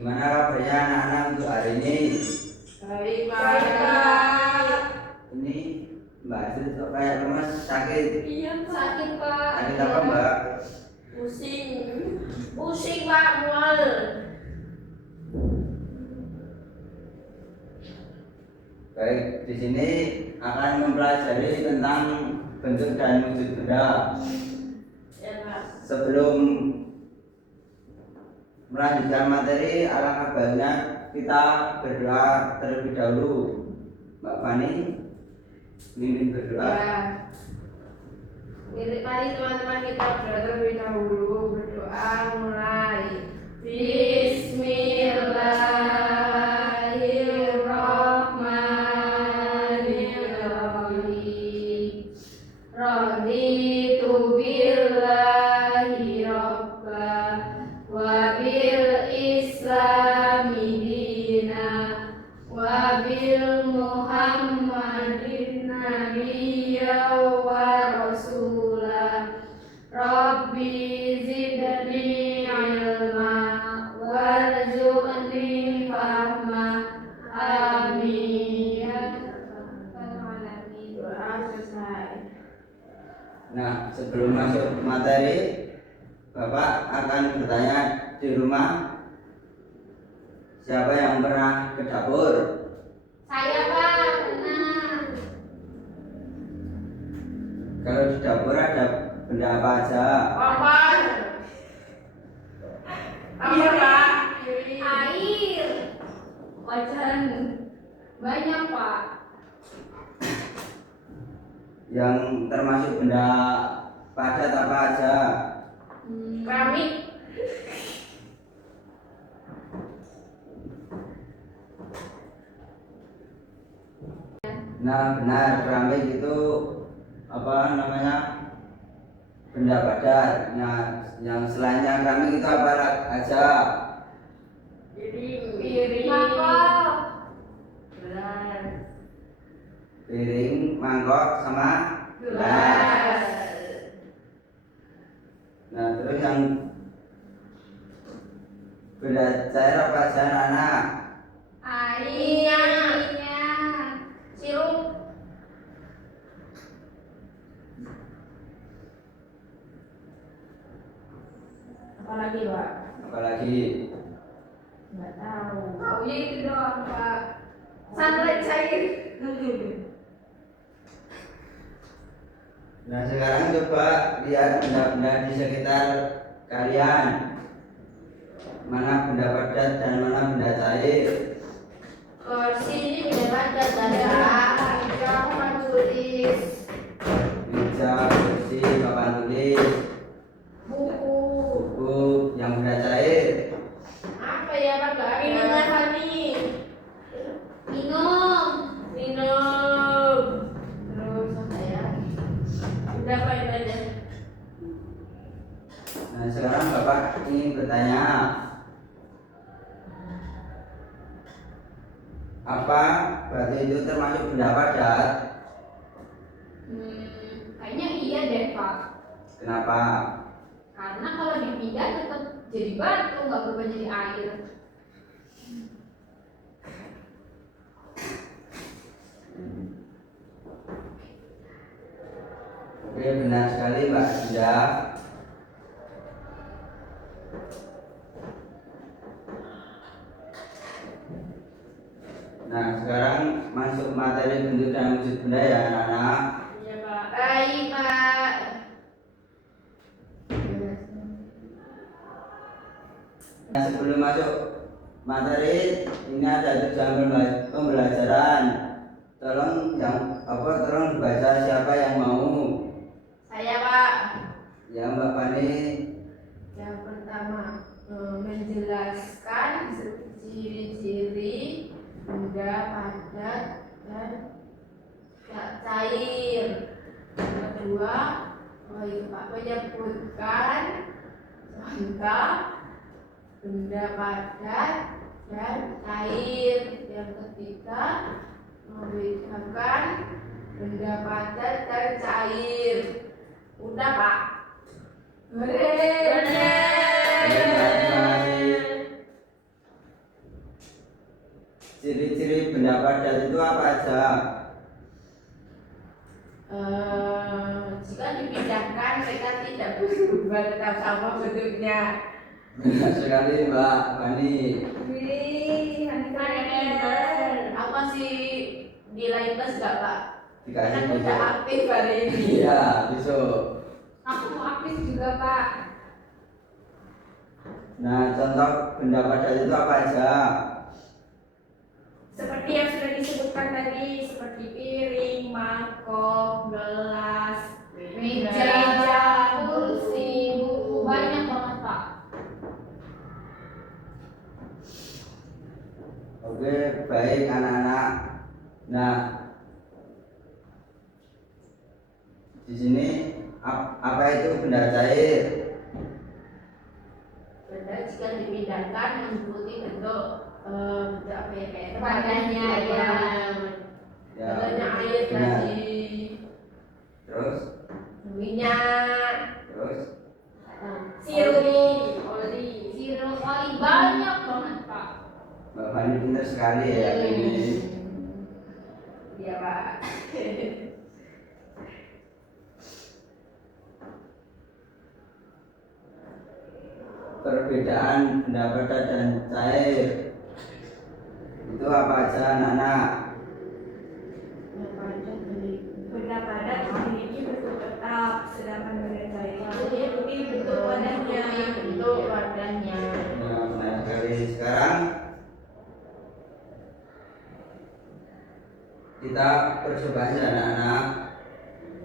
Gimana kabarnya anak-anak untuk hari ini? Baik, Pak. Ini Mbak Aziz kok kayak lemas, sakit? Iya, sakit, Pak. Sakit apa, Mbak? Pusing. Pusing, Pak, mual. Baik, di sini akan mempelajari tentang bentuk dan wujud benda. Ya, Pak. Sebelum melanjutkan materi, alangkah baiknya kita berdoa terlebih dahulu. Mbak Fani, ingin berdoa. Ya. Mari teman-teman kita berdoa terlebih dahulu. Berdoa mulai. Bismillahirrahmanirrahim. Raditu billahi robba wa bil islami dina wa bil muhammadin nabiyya wa rasulah. Rabbi zidni ilma warzuqni fahma. Amin. Doa selesai. Nah, sebelum masuk materi, Bapak akan bertanya di rumah, siapa yang pernah ke dapur? Saya, Pak, benar. Kalau di dapur ada benda apa aja? Kompor. Iya, Pak. Air. Wajan. Banyak, Pak. Yang termasuk benda padat apa aja? Keramik. Nah, benar, keramik itu apa namanya? Benda padat. Nah, yang selainnya keramik itu apa aja? Piring. Mangkok. Gelas. Piring, mangkok, sama Gelas. Nah, terus yang benda cair apa aja anak? Air. Sirup. Apalagi, Pak? Apalagi? Nggak tahu. Oh iya, itu doang, Pak. Sunlight cair. Nah, sekarang coba lihat benda-benda di sekitar kalian. Mana benda padat dan mana benda cair? Kursi ini benda padat, ada meja, papan tulis, Meja, kursi, papan tulis, buku. buku. Yang benda cair? Apa ya, Pak? Nggak ada. Minuman Fani. Minum. Terus apa ya? Udah, Pak, itu aja. Nah, sekarang Bapak ingin bertanya, apa batu itu termasuk benda padat? Kayaknya iya deh, Pak. Kenapa? Karena kalau dipindah tetap jadi batu, nggak berubah jadi air. Oke, benar sekali Mbak Dinda. Nah, sekarang masuk materi bentuk dan wujud benda ya anak-anak. Iya, Pak. Baik, Pak. Nah, sebelum masuk materi, ini ada tujuan pembelajaran. Tolong baca siapa yang mau. Saya, Pak. Ya, Mbak Fani. Yang pertama, menjelaskan ciri-ciri benda padat dan cair. Yang kedua, menyebutkan contoh benda padat dan cair. Yang ketiga, membedakan benda padat dan cair. Udah, Pak. Terima kasih. ciri-ciri benda padat itu apa aja? Jika dipindahkan mereka tidak berubah, tetap sama bentuknya. Benar sekali Mbak Fani. Wih, pinter. Aku masih nilai plus gak Pak? Dikasih Karena udah besok. aktif hari ini. Iya, besok. Aku mau aktif juga Pak. Nah, contoh benda padat itu apa aja? Seperti yang sudah disebutkan tadi, seperti piring, mangkok, gelas, meja, kursi, buku, banyak banget Pak. Oke, baik anak-anak. Nah, di sini apa itu benda cair? Benda jika dipindahkan mengikuti bentuk apa ya, kayak tempatnya ya. Ya, Contohnya air benar. tadi, Terus, minyak, terus, sirup, oli, banyak banget Pak. Mbak Fani pintar sekali ya ini. Iya Pak. Perbedaan benda padat dan cair itu apa aja anak-anak? Benda padat memiliki bentuk tetap, sedangkan benda cair itu diikuti bentuk wadahnya. Bentuk wadahnya. Nah, benar sekali. Sekarang kita percobaan ya anak-anak.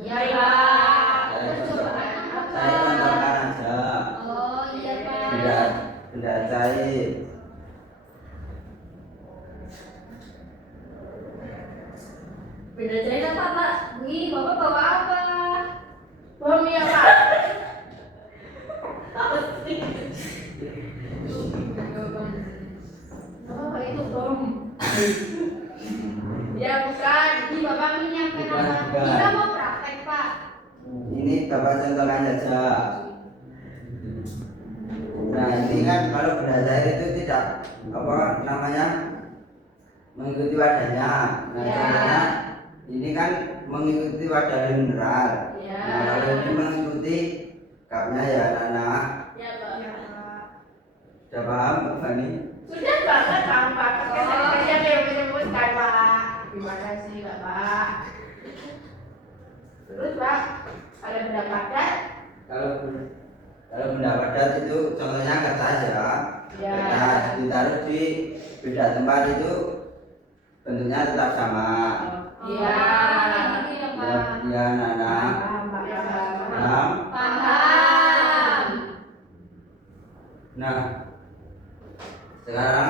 Iya Pak. Saya Percobaan apa? Saya contohkan aja Oh iya Pak. benda cair. Benda cair apa Pak? Wih, Bapak bawa apa? Bom ya Pak. Apa sih? Bapak itu bom. Ya bukan, ini Bapak menyiapkan Bukan, apa? bukan. Kita mau praktek Pak. Ini Bapak contohkan saja. Nah, ini kan kalau benda cair itu tidak apa namanya mengikuti wadahnya. Nah, Ya. contohnya ini kan mengikuti wadah mineral. Ya. Nah, kalau ini mengikuti cupnya ya anak-anak. Ya Pak. Sudah paham Mbak Fani? Sudah banget Pak. Saya yang menyebutkan Pak. Terima kasih Bapak. Terus Pak, ada benda padat? Kalau benda padat itu contohnya kertas ya. Ya. Kertas ditaruh di beda tempat itu bentuknya tetap sama. Iya. Ya anak-anak. Paham? Paham. Nah, sekarang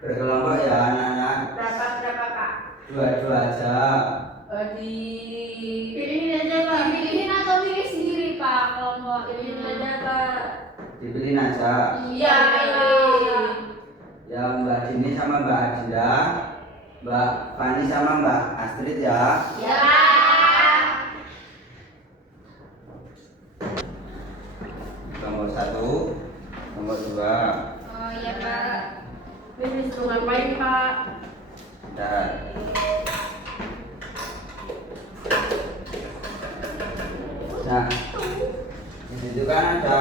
berkelompok ya anak-anak. Berapa Kak? Dua-dua aja. Pilihin aja Pak. Pilihin atau pilih sendiri Pak? Kalau mau pilihin aja Pak. Dipilih aja. Iya. Ya Mbak Dini sama Mbak Adinda, Mbak Fani sama Mbak Astrid ya. Ya. Nomor 1, nomor 2. Oh iya Pak. Ini suruh ngapain Pak? Dan nah, di situ kan ada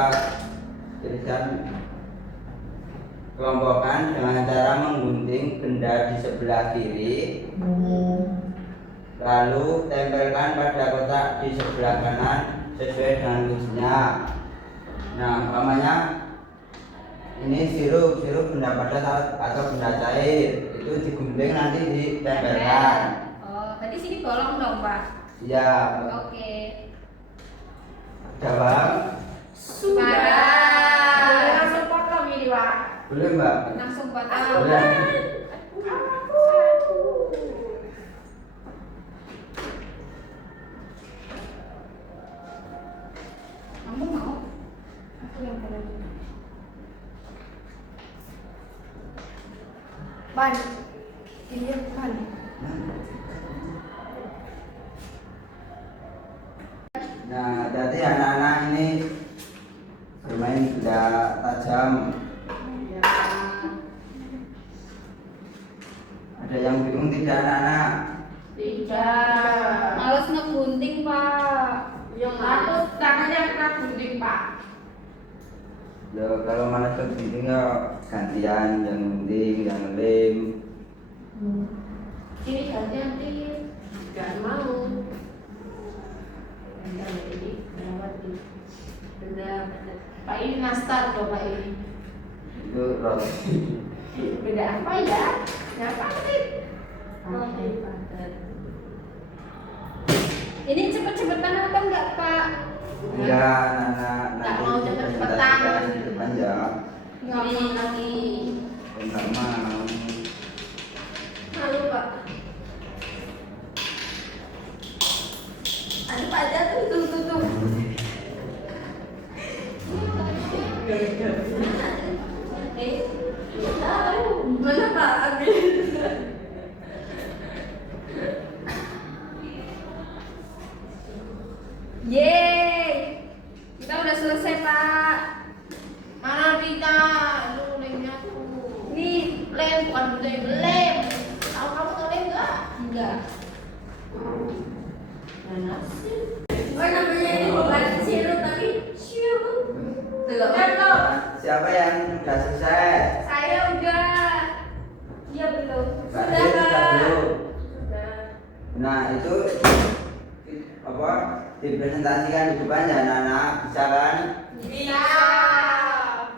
tulisan kelompokan dengan cara menggunting benda di sebelah kiri, lalu tempelkan pada kotak di sebelah kanan sesuai dengan kuncinya. Nah, umpamanya ini sirup benda padat atau benda cair itu digunting nanti ditempelkan. Oh, tadi sini tolong dong Pak. Iya. Oke. Jawab. Sudah. Langsung potong ini Pak. Boleh Mbak? Langsung potong. Boleh. Kamu mau? Aku yang pada Ban. Ini ban. Nah, jadi anak-anak ini bermain benda paham? Ya. Ada yang bingung tidak anak-anak? Tidak. Males ngegunting, Pak. Yang satu tangannya kena gunting, Pak. Ya kalau mana kegunting ya gantian yang gunting, yang lem. Ini gantian nih. Gak mau. Gantian ini lewat di. Benar. Pak ini nastar loh Pak ini. Itu roti. Beda apa ya? Yang pasti. Roti padat. Ini cepet-cepetan apa enggak, Pak? Iya, anak-anak Nggak mau nanti cepet-cepetan. presentasikan di depan ya. Enggak mau lagi. Enggak mau. Malu Pak. Aduh Pak jatuh tuh. Mana Pak? Yeay. Kita udah selesai, Pak. Mana Rita? Lu lemnya tuh. Nih, Lem bukan lem. Tahu kamu tuh lem nggak? enggak. Mana sih? Oh, namanya ini bukan sirup tapi sirup. Belum. Siapa yang sudah selesai? Saya udah. Iya belum. Mbak Sudah, Din sudah Pak. belum? Sudah. Nah itu apa dipresentasikan di depan ya anak-anak, bisa kan? Bisa.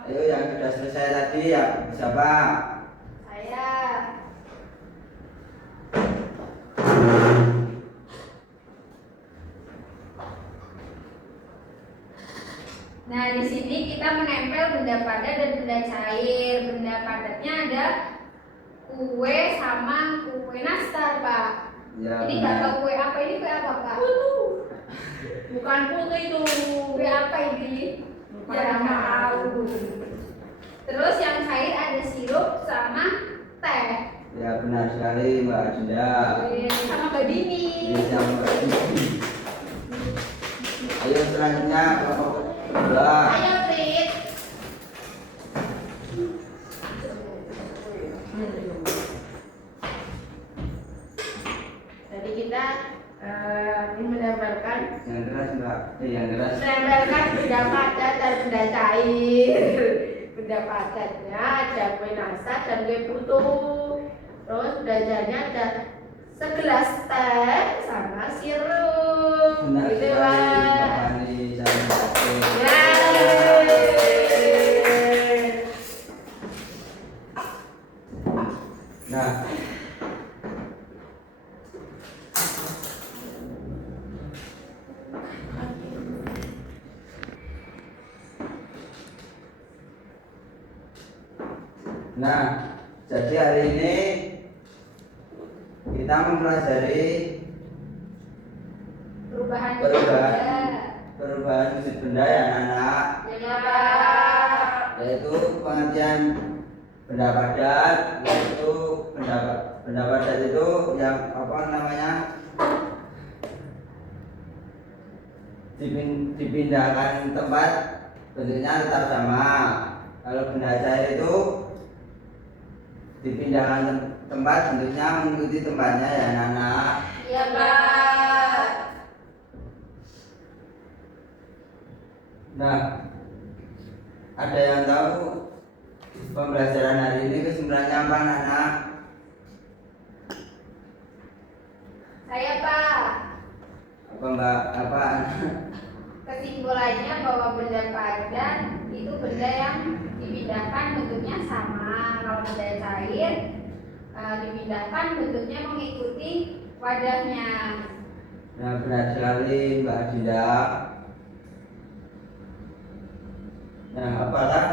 Ayo yang sudah selesai tadi ya siapa? Saya. Nah, di sini kita menempel benda padat dan benda cair. Benda padatnya ada kue sama kue nastar, Pak. Ya Ini nggak tahu benar. kue apa, ini kue apa, Pak? Bukan putih itu. Kue apa ini? Bukan Jarang tahu. tahu. Terus yang cair ada sirup sama teh. Ya benar sekali Mbak Dinda. Sama Mbak Dini. Ini yang Mbak Dini. Ayo selanjutnya kelompok kedua. Ayo Trit. Jadi kita ini menambahkan Yang keras Mbak. Yang keras. menambahkan benda padat dan benda cair. Benda padatnya ada kue nastar dan kue putu. Terus belajarnya ada segelas teh sama sirup. Benar Gitu sekali Mbak Pak. Fani. Saya kasih. Yeay. Nah, nah, jadi hari ini kita mempelajari Perubahan Perubahan. benda. perubahan wujud benda ya anak-anak, Ya Pak. yaitu pengertian benda padat, yaitu benda padat itu yang apa namanya dipindahkan tempat, bentuknya tetap sama. Kalau benda cair itu dipindahkan tempat, bentuknya mengikuti tempatnya ya anak-anak. Ya Pak. Nah, ada yang tahu pembelajaran hari ini kesimpulannya apa anak-anak? Saya, Pak. Apa Mbak? Apa? Kesimpulannya bahwa benda padat itu benda yang dipindahkan bentuknya sama. Kalau benda cair dipindahkan bentuknya mengikuti wadahnya. Nah, benar sekali Mbak Dinda. Nah, apakah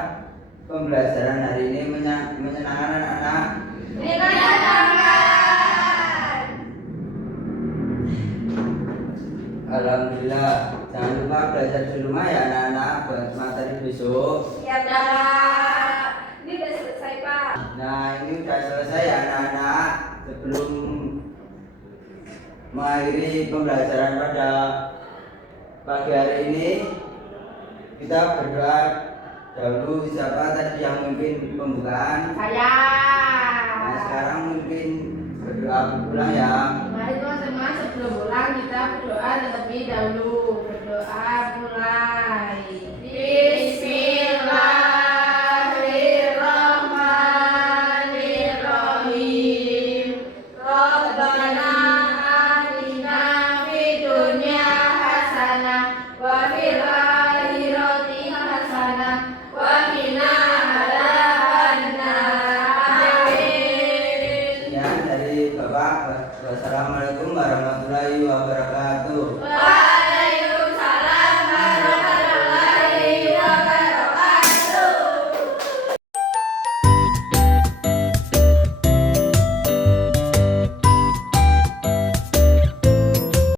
pembelajaran hari ini menyenangkan anak-anak? Menyenangkan. Alhamdulillah. Jangan lupa belajar di rumah ya anak-anak buat materi besok. Ya, Pak. Ini udah selesai, Pak. Nah, ini sudah selesai ya anak-anak. Sebelum mengakhiri pembelajaran pada pagi hari ini, kita berdoa Dahulu siapa tadi yang memimpin pembukaan? Saya. Nah, sekarang memimpin berdoa pulang ya. Mari teman-teman sebelum pulang kita berdoa terlebih dahulu. Berdoa mulai. Bismillahirrahmanirrahim. Rabbana atina fid dunya hasanah wa fil akhirati hasanah wa qina adzabannar. Amin. Ya, dari Bapak. Wassalamualaikum warahmatullahi wabarakatuh.